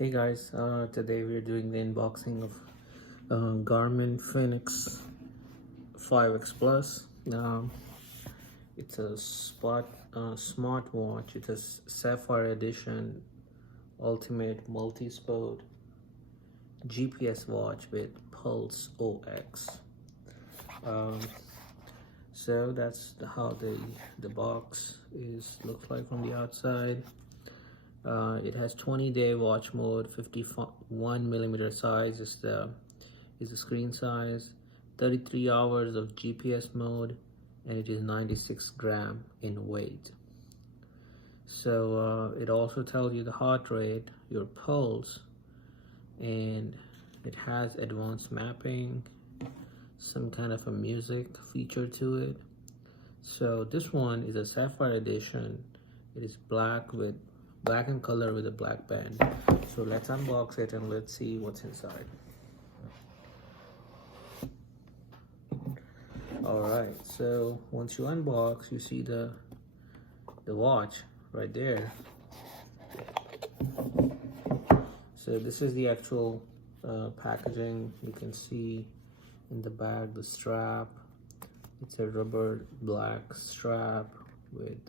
Hey guys, today we're doing the unboxing of Garmin Fenix 5X Plus. It's a smartwatch. It's a Sapphire Edition Ultimate Multisport GPS watch with Pulse OX. So that's how the box looks like from the outside. It has 20-day watch mode, 51mm size is the screen size, 33 hours of GPS mode, and it is 96 gram in weight. So it also tells you the heart rate, your pulse, and it has advanced mapping, some kind of a music feature to it. So this one is a Sapphire Edition. It is black in color with a black band. So let's unbox it and let's see what's inside. Alright, so once you unbox, you see the watch right there. So this is the actual packaging. You can see in the bag the strap. It's a rubber black strap with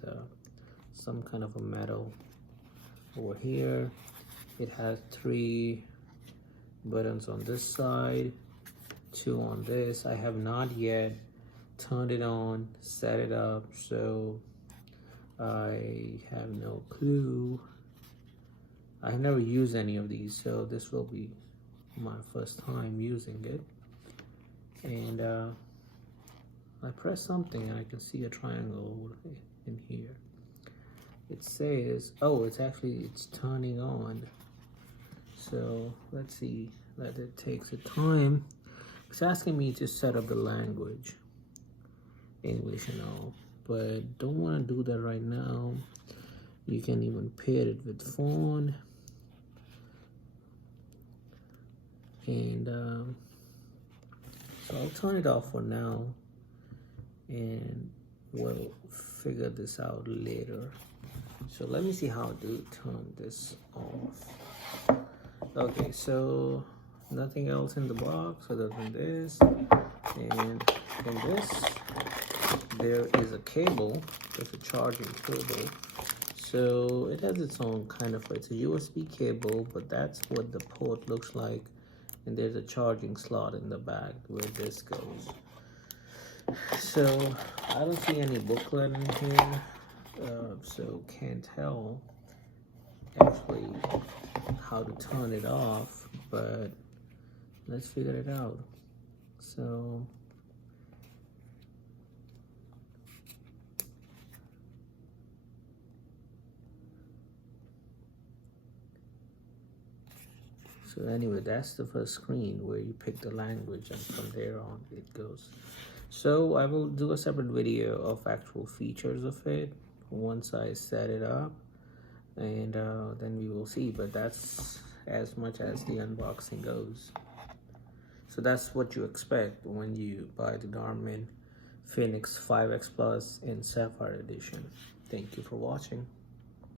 some kind of a metal. Over here it has 3 buttons on this side, 2 on this. I have not yet turned it on, set it up, so I have no clue. I've never used any of these, so this will be my first time using it. And I press something and I can see a triangle in here. It says, oh, it's turning on. So let's see that it takes a time. It's asking me to set up the language, English and all, but don't want to do that right now. You can even pair it with phone. And so I'll turn it off for now, and we'll figure this out later. So let me see how to turn this off. Okay, so nothing else in the box other than this. And in this, there is a cable. There's a charging cable. So it has its own kind of, it's a USB cable, but that's what the port looks like. And there's a charging slot in the back where this goes. So I don't see any booklet in here. So can't tell actually how to turn it off, but let's figure it out. So anyway, that's the first screen where you pick the language, and from there on it goes. So I will do a separate video of actual features of it once I set it up, and then we will see. But that's as much as the unboxing goes. So that's what you expect when you buy the Garmin Fenix 5X Plus in Sapphire Edition. Thank you for watching.